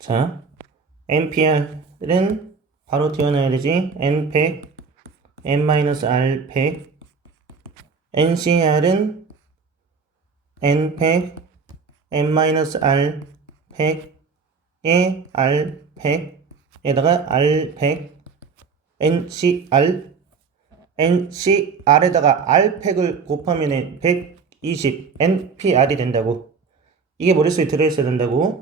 자, NPR은 바로 띄워놔야 되지. NPEC, N-R100. NCR은 NPEC, N-R100에 R100에다가 R100, NCR, NCR에다가 R100을 곱하면 120 NPR이 된다고. 이게 머릿속에 들어있어야 된다고.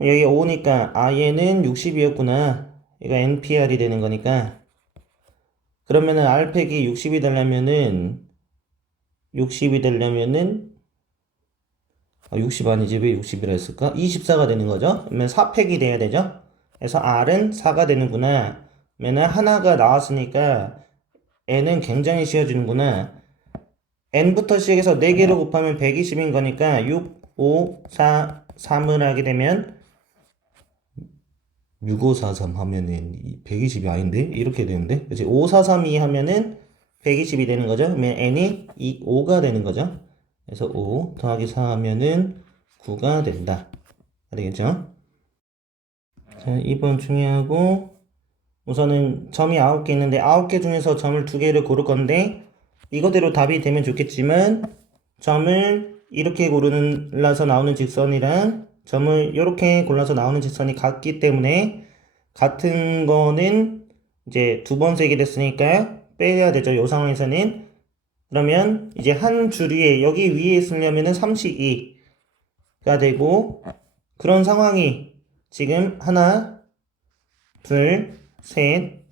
여기 5니까 아 얘는 60이었구나. 얘가 NPR이 되는 거니까. 그러면은 R100이 60이 되려면은 60이 되려면은 아, 60 아니지 왜 60이라 했을까? 24가 되는 거죠. 그러면 4팩이 돼야 되죠. 그래서 R은 4가 되는구나. 그러면 하나가 나왔으니까 N은 굉장히 쉬워지는구나. N부터 시작해서 4개로 곱하면 120인 거니까 6, 5, 4, 3을 하게 되면 6543 하면은 120이 아닌데? 이렇게 되는데? 그치? 5432 하면은 120이 되는 거죠? 그러면 n이 2, 5가 되는 거죠? 그래서 5 더하기 4 하면은 9가 된다. 알겠죠? 자, 2번 중요하고 우선은 점이 9개 있는데 9개 중에서 점을 2개를 고를 건데 이거대로 답이 되면 좋겠지만 점을 이렇게 고르라서 나오는 직선이랑 점을 이렇게 골라서 나오는 직선이 같기 때문에 같은 거는 이제 두 번 세게 됐으니까 빼야 되죠. 이 상황에서는 그러면 이제 한 줄위에 여기 위에 쓰려면은 32가 되고 그런 상황이 지금 하나, 둘, 셋,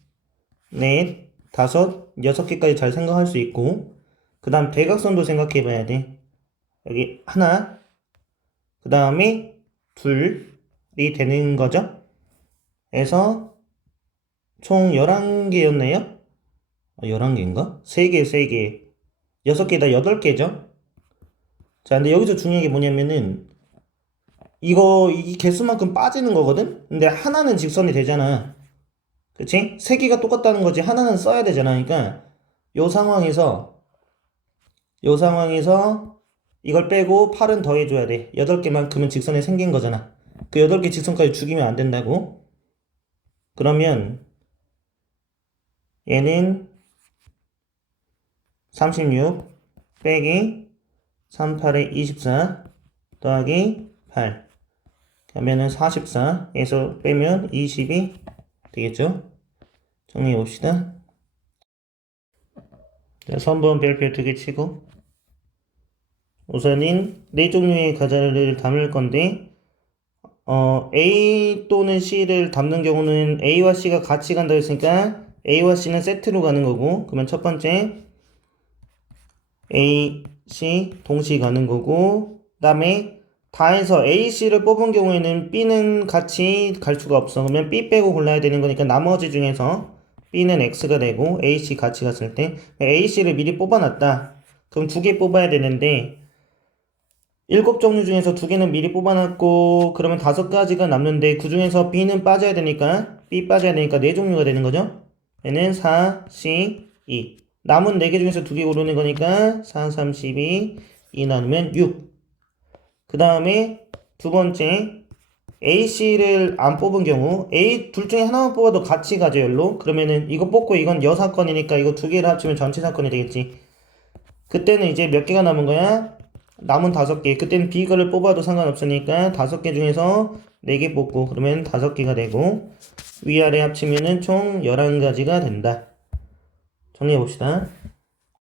넷, 다섯, 여섯 개까지 잘 생각할 수 있고 그 다음 대각선도 생각해 봐야 돼. 여기 하나, 그 다음에 둘이 되는 거죠. 그래서 총 11개였네요. 11개인가? 3개, 3개. 6개 다 8개죠. 자, 근데 여기서 중요한 게 뭐냐면은 이거 이 개수만큼 빠지는 거거든? 근데 하나는 직선이 되잖아. 그치? 세 개가 똑같다는 거지. 하나는 써야 되잖아. 그러니까 요 상황에서 요 상황에서 이걸 빼고 8은 더해줘야 돼. 8개만큼은 직선에 생긴 거잖아. 그 8개 직선까지 죽이면 안 된다고. 그러면 얘는 36 빼기 38에 24 더하기 8 그러면은 44에서 빼면 20이 되겠죠? 정리해 봅시다. 자, 선분 별표 두 개 치고 우선은 네 종류의 과자를 담을 건데 어, A 또는 C를 담는 경우는 A와 C가 같이 간다고 했으니까 A와 C는 세트로 가는 거고 그러면 첫 번째 A, C 동시 가는 거고 그 다음에 다해서 A, C를 뽑은 경우에는 B는 같이 갈 수가 없어. 그러면 B 빼고 골라야 되는 거니까 나머지 중에서 B는 X가 되고 A, C 같이 갔을 때 A, C를 미리 뽑아놨다. 그럼 두 개 뽑아야 되는데 일곱 종류 중에서 두 개는 미리 뽑아놨고 그러면 다섯 가지가 남는데 그 중에서 B는 빠져야 되니까 B 빠져야 되니까 네 종류가 되는 거죠. 얘는 4, C, 2 남은 네 개 중에서 두 개 고르는 거니까 4, 3, 12 2 나누면 6. 그 다음에 두 번째 A, C를 안 뽑은 경우 A 둘 중에 하나만 뽑아도 같이 가죠 열로 그러면은 이거 뽑고 이건 여 사건이니까 이거 두 개를 합치면 전체 사건이 되겠지. 그때는 이제 몇 개가 남은 거야? 남은 다섯 개. 그때는 B거를 뽑아도 상관없으니까 다섯 개 중에서 네 개 뽑고 그러면 다섯 개가 되고 위아래 합치면은 총 11가지가 된다. 정리해 봅시다.